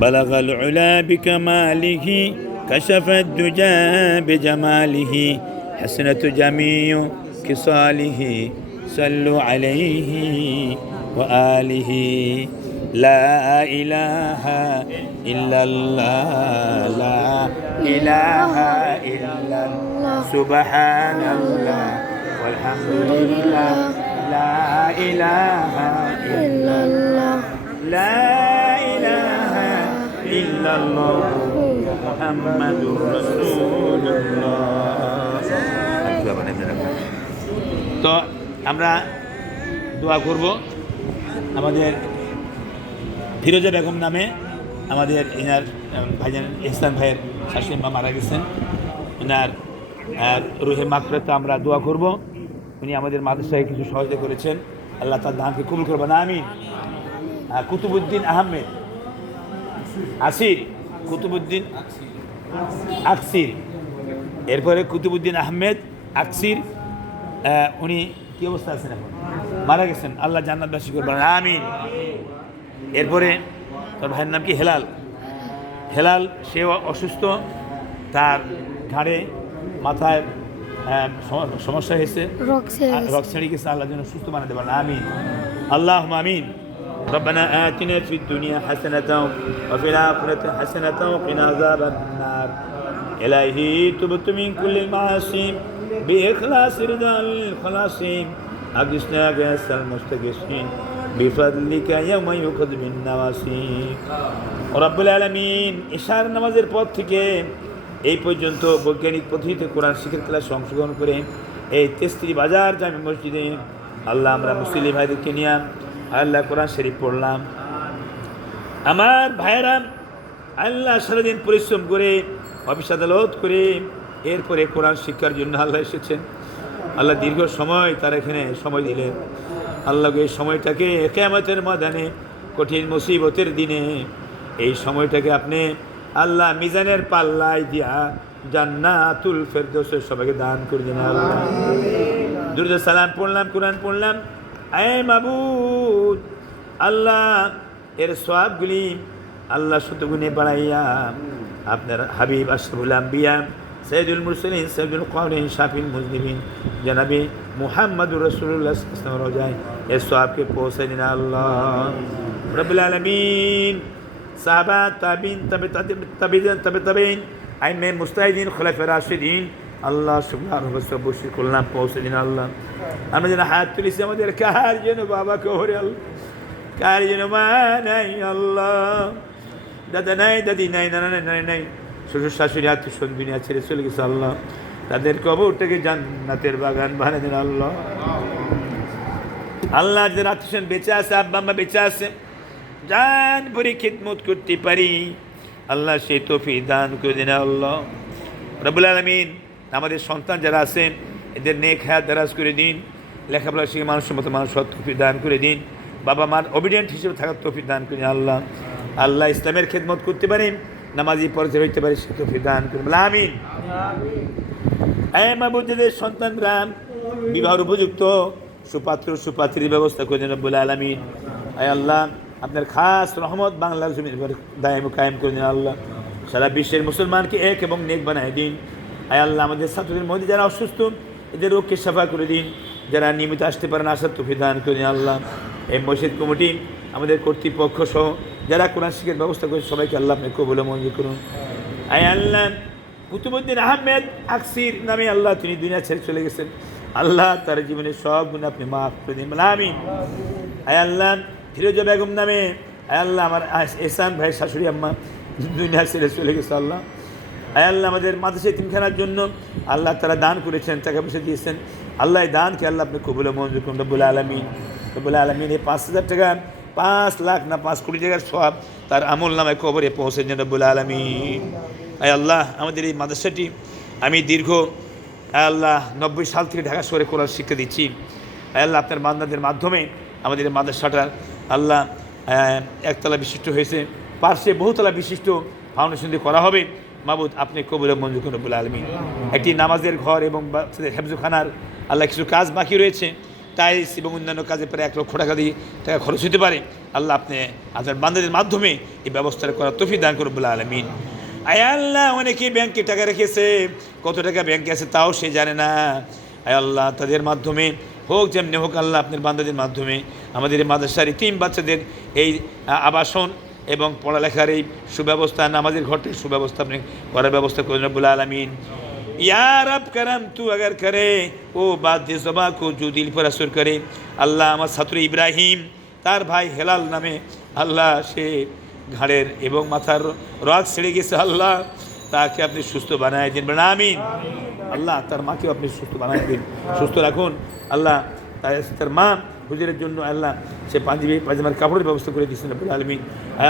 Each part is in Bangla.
بلغ العلا بكماله كشف الدجى بجماله حسنة جميع خصاله صلوا عليه وآله. لا إله إلا الله لا إله إلا الله سبحان الله والحمد لله لا إله إلا الله لا তো আমরা দোয়া করব আমাদের ফিরোজা বেগম নামে আমাদের এনার ভাইজান ইহসান ভাইয়ের শাশুড়ি মা মারা গেছেন। ওনার রুহে তো আমরা দোয়া করব। উনি আমাদের মাদ্রাসায় কিছু সহযোগিতা করেছেন। আল্লাহ তার ধানকে কবুল করবেন আমি কুতুবুদ্দিন আহমেদ আসির কুতুবুদ্দিন আকসির। এরপরে কুতুবুদ্দিন আহমেদ আকসির উনি কি অবস্থা আছেন এখন? মারা গেছেন আল্লাহ জান্নাতবাসী করবেন আমিন। এরপরে তোর ভাইয়ের নাম কি? হেলাল। হেলাল সে অসুস্থ তার ঘাড়ে মাথায় সমস্যা হয়েছে। রক ছেড়ে গেছে। আল্লাহ যেন সুস্থ বানাতে পারেন আমিন। আল্লাহ আমিন। ربنا آتنا في الدنيا حسنة وفي الآخرة حسنة وقنا عذاب النار إلهي تبت من كل المعاصي بإخلاص رضا للخلاصين أجسنا غيث المستغيثين بفضلك يوم يؤخذ بالنواسي رب العالمين ইশার নামাজের পর থেকে এই পর্যন্ত বৈজ্ঞানিক পদ্ধতিতে কোরআন শিখের ক্লাসে অংশগ্রহণ করে এই তেস্ত্রি বাজার জামি মসজিদে আল্লাহ আমরা মুসলিম ভাইদেরকে নিয়ে আল্লাহ কোরআন শরীফ পড়লাম। আমার ভাইয়েরা, আল্লাহ সারাদিন পরিশ্রম করে, অফিস আদালত করে, এরপরে কোরআন শিক্ষার জন্য আল্লাহ এসেছেন। আল্লাহ দীর্ঘ সময় তার এখানে সময় দিলেন। আল্লাহ এই সময়টাকে কেয়ামতের মাদানে কঠিন মুসিবতের দিনে এই সময়টাকে আপনি আল্লাহ মিজানের পাল্লায় দিয়া জান্নাতুল ফেরদৌসের সবাইকে দান করে দিন। আল্লাহ। দুর্দ সালাম পড়লাম, কোরআন পড়লাম। আয় মাবুদ আল্লাহ এর সবগুলি আল্লাহ শতগুণে বাড়াইয়া আপনার হাবিব আশরুল আম্বিয়া সৈয়দুল মুরসলিন সৈয়দুল কৌরিন শাফিল মুজলিমিন জনাবি মুহাম্মদুর রসুল্লাহ ইসলাম রোজায় এর সবকে পৌঁছে দিন আল্লাহ রবিল আলমিন সাহাবা তাবিন তবে তবে তবে তবেইন আইমে মুস্তাহিদিন খোলাফে রাশিদিন আল্লাহ সুবহান বসে করলাম পৌঁছে দিন আল্লাহ। আমরা যেন হাত তুলেছি আমাদের, কার যেন বাবা কহরে আল্লাহ। কার যেন মা নাই আল্লাহ। দাদা নাই, দাদি নাই, নানা নাই নাই নাই। শ্বশুর শাশুড়ি আত্মীয় স্বজন দুনিয়া ছেড়ে চলে গেছে আল্লাহ। তাদের কবরটাকে জান্নাতের বাগান বানিয়ে দেন আল্লাহ। আল্লাহ যাদের আত্মীয় বেঁচে আছে, আব্বা আম্মা বেঁচে আছে। জান ভরে খিদমত করতে পারি। আল্লাহ সে তফি দান করে দিন আল্লাহ। রবুল আলমিন আমাদের সন্তান যারা আছেন, এদের নেক হায়াত দারাজ করে দিন, লেখাপড়া শিখে মানুষের মতো মানুষ তফি দান করে দিন, বাবা মার অবিডিয়েন্ট হিসেবে থাকার তফি দান করে আল্লাহ আল্লাহ ইসলামের খেদমত করতে পারেন নামাজি পর্যায়ে হইতে পারে সে তফি দান করে আমিন। মাবুদের সন্তানরা বিবাহের উপযুক্ত, সুপাত্র, সুপাত্রীর ব্যবস্থা করে দেন বলে আলামিন। আয় আল্লাহ, আপনার খাস রহমত বাংলার জমির দায়ম কায়েম করে দিন, আল্লাহ। সারা বিশ্বের মুসলমানকে এক এবং নেক বানায় দিন। আয় আল্লাহ, আমাদের ছাত্রদের মধ্যে যারা অসুস্থ, এদের রোগকে সাফা করে দিন। যারা নিয়মিত আসতে পারেন আসার তুফি দান করে আল্লাহ। এই মসজিদ কমিটি আমাদের কর্তৃপক্ষ সহ যারা কোরআন শিখের ব্যবস্থা করে সবাইকে আল্লাহ আপনি কবলে মঞ্জুর করুন। আয় আল্লাহ, কুতুবুদ্দিন আহমেদ আকসির নামে আল্লাহ তিনি দুনিয়া ছেড়ে চলে গেছেন। আল্লাহ তার জীবনের সব গুণ আপনি মাফ করে দিন। আমি আয় আল্লাহ, ফিরোজা বেগম নামে। আয় আল্লাহ, আমার এসান ভাই শাশুড়ি আম্মা দুনিয়া ছেড়ে চলে গেছে আল্লাহ। আল্লাহ আমাদের মাদ্রাসা তিনখানার জন্য আল্লাহ তারা দান করেছেন, টাকা পয়সা দিয়েছেন। আল্লাহ দানকে আল্লাহ আপনি কবুলে মঞ্জুর করুন, রব্বুল আলমিন। রব্বুল আলমিন এই পাঁচ হাজার টাকা, পাঁচ লাখ না পাঁচ কোটি টাকার সব তার আমল নামায় কবরে পৌঁছে দেন রব্বুল আলমিন। আয় আল্লাহ, আমাদের এই মাদ্রাসাটি আমি দীর্ঘ, আয় আল্লাহ, নব্বই সাল থেকে ঢাকা শহরে কোরআন শিক্ষা দিচ্ছি। আয় আল্লাহ, আপনার বান্দাদের মাধ্যমে আমাদের এই মাদ্রাসাটা আল্লাহ একতলা বিশিষ্ট হয়েছে। পার্শ্বে বহুতলা বিশিষ্ট ফাউন্ডেশন দিয়ে করা হবে। মাবুদ, আপনি কবুল মঞ্জুর করবুল আলমী একটি নামাজের ঘর এবং হেফজুখানার আল্লাহ কিছু কাজ বাকি রয়েছে। টাইলস এবং অন্যান্য কাজে প্রায় এক লক্ষ টাকা দিয়ে টাকা খরচ হতে পারে। আল্লাহ আপনি আপনার বান্দাদের মাধ্যমে এই ব্যবস্থাটা করার তফি দান করুন বলে আলমিন। আয় আল্লাহ, অনেকে ব্যাংকে টাকা রেখেছে। কত টাকা ব্যাংকে আছে তাও সে জানে না। আয় আল্লাহ, তাদের মাধ্যমে হোক, যেমনি হোক আল্লাহ আপনার বান্দাদের মাধ্যমে। আমাদের মাদ্রাসার তিন বাচ্চাদের এই আবাসন এবং পড়ালেখার এই সুব্যবস্থা নামাজের ঘটের সুব্যবস্থা আপনি করার ব্যবস্থা করেন রব্বুল আলমিন यार अब करम तू अगर करे ও বাদ দে জবা কো জু দিল पर असर करे আল্লাহ আমার ছাত্র ইব্রাহিম তার ভাই হেলাল নামে আল্লাহ সে ঘাড়ের এবং মাথার রগ ছেড়ে গেছে আল্লাহ তাকে আপনি সুস্থ বানায় দিন বলেন আমিন আল্লাহ তার মাকেও আপনি সুস্থ বানায় দিন সুস্থ রাখুন আল্লাহ তার তার মা হুজুরের জন্য আল্লাহ সে পাঞ্জাবি পাজামার কাপড়ের ব্যবস্থা করে দিয়েছেন আব্বুল আলমিন।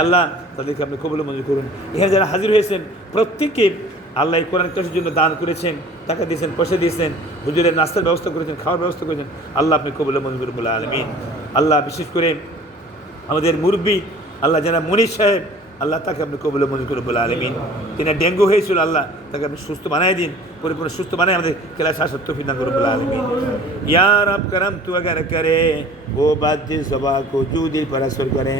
আল্লাহ, তাদেরকে আপনি কবল মঞ্জুর করুন। এখানে যারা হাজির হয়েছেন, প্রত্যেককে আল্লাহ এই কোরআন ক্লাসের জন্য দান করেছেন, টাকা দিয়েছেন, পয়সা দিয়েছেন, হুজুরের নাস্তার ব্যবস্থা করেছেন, খাওয়ার ব্যবস্থা করেছেন, আল্লাহ আপনি কবুল মঞ্জুর করুন আলমিন। আল্লাহ বিশেষ করে আমাদের মুরব্বী, আল্লাহ যারা মনির সাহেব, আল্লাহ তাকে আপনি কবুল মঞ্জুর করুন আলমিন। তিনি ডেঙ্গু হয়েছিল, আল্লাহ তাকে আপনি সুস্থ বানাই দিন, পরিপূর্ণ সুস্থ বানাই আমাদের কেলা শাসত্ব ফিন্দা করুন বলে আলমি। ইয়ার আপ করাম, তু আগে করে, ও বাদ্যে সবা কো জুদি পরাসর করে।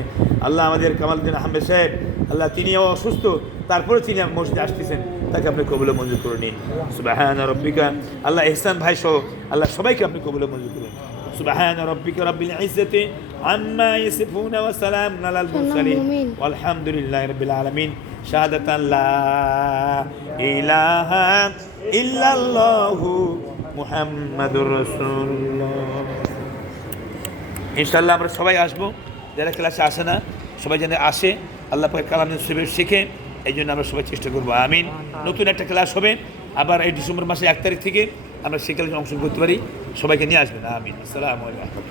আল্লাহ আমাদের কামালুদ্দিন আহমেদ সাহেব, আল্লাহ তিনি অসুস্থ, তারপরে তিনি মসজিদে আসতেছেন, তাকে আপনি কবুলে মঞ্জুর করে নিন। সুবাহান রব্বিকা, আল্লাহ ইহসান ভাই সহ, আল্লাহ সবাইকে আপনি কবুলে মঞ্জুর করেন সুবাহান রব্বিকা রব্বিল عما يصفون وسلام على المرسلين آمين. والحمد لله رب العالمين شهادة لا إله إلا الله محمد رسول الله ইনশাল্লাহ আমরা সবাই আসবো যারা ক্লাসে আসে না সবাই যেন আসে আল্লাহ পাকে কালাম সেবে শিখে এই জন্য আমরা সবাই চেষ্টা করবো আমিন নতুন একটা ক্লাস হবে আবার এই ডিসেম্বর মাসে এক তারিখ থেকে আমরা সেই ক্লাসে অংশগ্রহণ করতে পারি সবাইকে নিয়ে আসবেন আমিন আসসালামু আলাইকুম